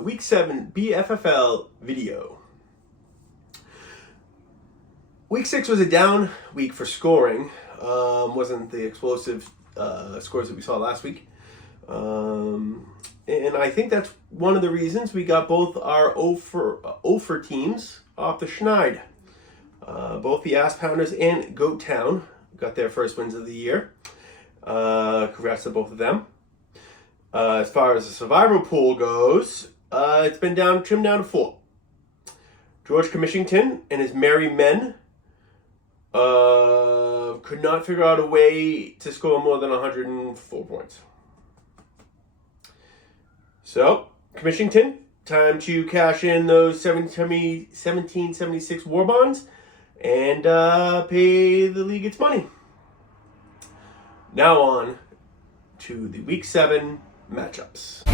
the Week 7 BFFL video. Week 6 was a down week for scoring. Wasn't the explosive scores that we saw last week. And I think that's one of the reasons we got both our Ofer teams off the schneid. Both the Ass Pounders and Goat Town got their first wins of the year. Congrats to both of them. As far as the survivor pool goes, it's been trimmed down to 4. George Commissionton and his merry men could not figure out a way to score more than 104 points. So, Commissionton, time to cash in those 1776 war bonds and pay the league its money. Now on to the Week 7 matchups.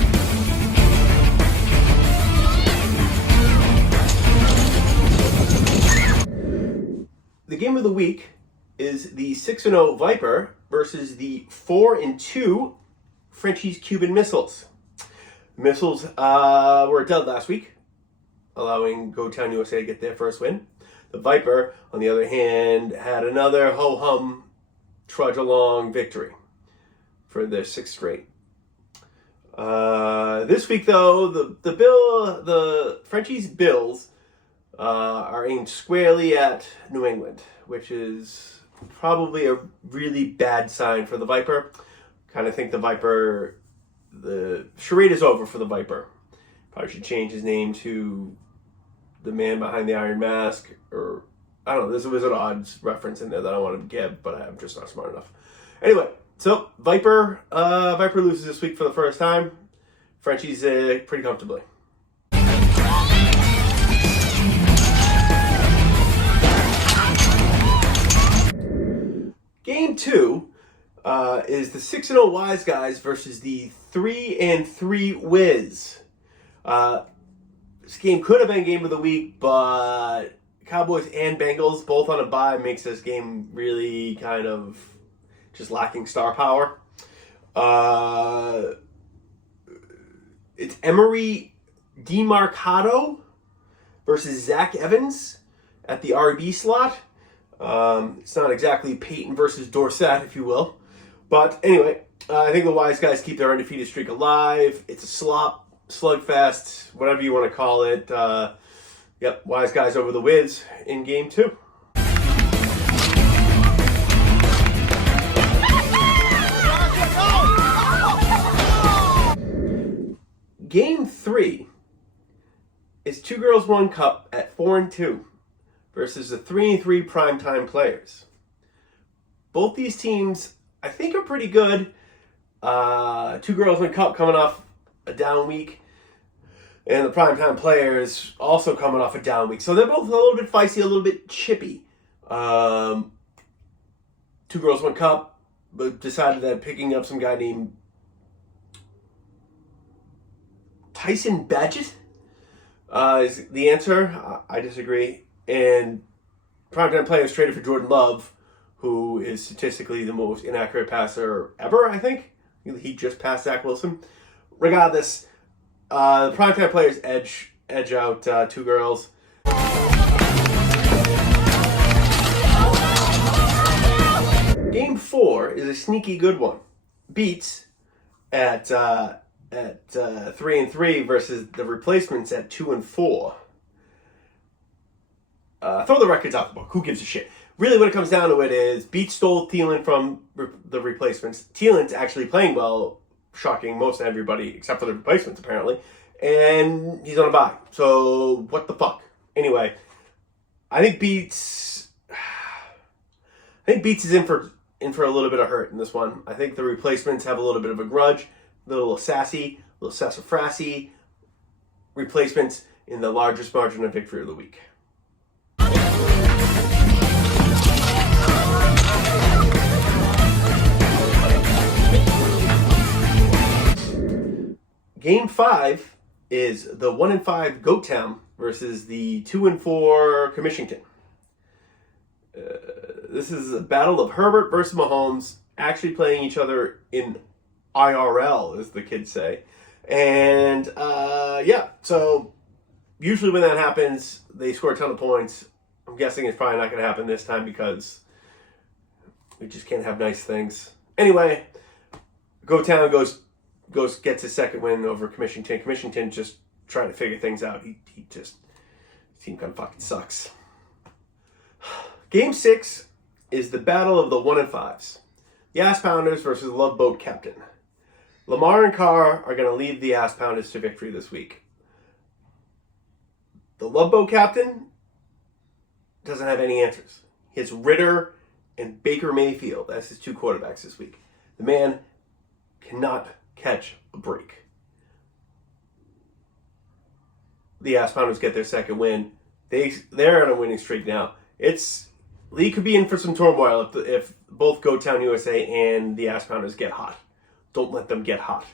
The game of the week is the 6-0 Viper versus the 4-2 Frenchies Cuban Missiles. Missiles were dead last week, allowing Go Town USA to get their first win. The Viper, on the other hand, had another ho-hum trudge-along victory for their 6th straight. This week, though, the Frenchies Bills are aimed squarely at New England, which is probably a really bad sign for the Viper. Kind of think the charade is over for the Viper. Probably should change his name to the man behind the Iron Mask, or I don't know, there's a Wizard of Oz reference in there that I want to give, but I'm just not smart enough. Anyway, so Viper loses this week for the first time. Frenchies pretty comfortably. Game 2 is the 6-0 Wise Guys versus the 3-3 Wiz. This game could have been game of the week, but Cowboys and Bengals both on a bye makes this game really kind of just lacking star power. It's Emery DeMarcado versus Zach Evans at the RB slot. It's not exactly Peyton versus Dorsett, if you will. But anyway, I think the Wise Guys keep their undefeated streak alive. It's a slugfest, whatever you want to call it. Wise Guys over the Wiz in Game 2. Game 3 is 2 Girls 1 Cup at 4-2 versus the 3-3 primetime players. Both these teams, I think, are pretty good. 2 Girls 1 Cup coming off a down week, and the primetime players also coming off a down week. So they're both a little bit feisty, a little bit chippy. 2 Girls 1 Cup, but decided that picking up some guy named Tyson Badgett is the answer. I disagree. And primetime players traded for Jordan Love, who is statistically the most inaccurate passer ever, I think. He just passed Zach Wilson. Regardless, the primetime players edge out 2 Girls. Game 4 is a sneaky good one. Beats at 3-3 versus the Replacements at 2-4. Throw the records out the book. Who gives a shit? Really, what it comes down to it is Beats stole Thielen from the Replacements. Thielen's actually playing well, shocking most everybody except for the Replacements apparently, and he's on a bye. So what the fuck? Anyway, I think Beats is in for a little bit of hurt in this one. I think the Replacements have a little bit of a grudge, a little sassy, a little sassafrassy. Replacements in the largest margin of victory of the week. Game 5 is the 1-5 Goat Town versus the 2-4 Commissionton. This is a battle of Herbert versus Mahomes, actually playing each other in IRL, as the kids say. And yeah, so usually when that happens, they score a ton of points. I'm guessing it's probably not going to happen this time because we just can't have nice things. Anyway, GoTown gets his second win over Commissionton. Commissionton just trying to figure things out. His team kind of fucking sucks. Game 6 is the battle of the 1 and 5s. The Ass Pounders versus the Love Boat Captain. Lamar and Carr are going to lead the Ass Pounders to victory this week. The Love Boat Captain doesn't have any answers. He has Ritter and Baker Mayfield as his 2 quarterbacks this week. The man cannot catch a break. The Ass Pounders get their second win. They're on a winning streak now. Lee could be in for some turmoil if both GoTown USA and the Ass Pounders get hot. Don't let them get hot.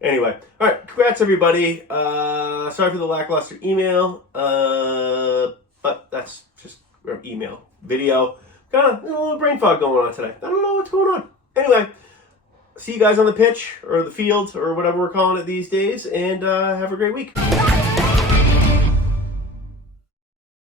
Anyway, all right, congrats everybody. Sorry for the lackluster email, but that's just email. Video. Got a little brain fog going on today. I don't know what's going on. Anyway, see you guys on the pitch or the field or whatever we're calling it these days, and have a great week.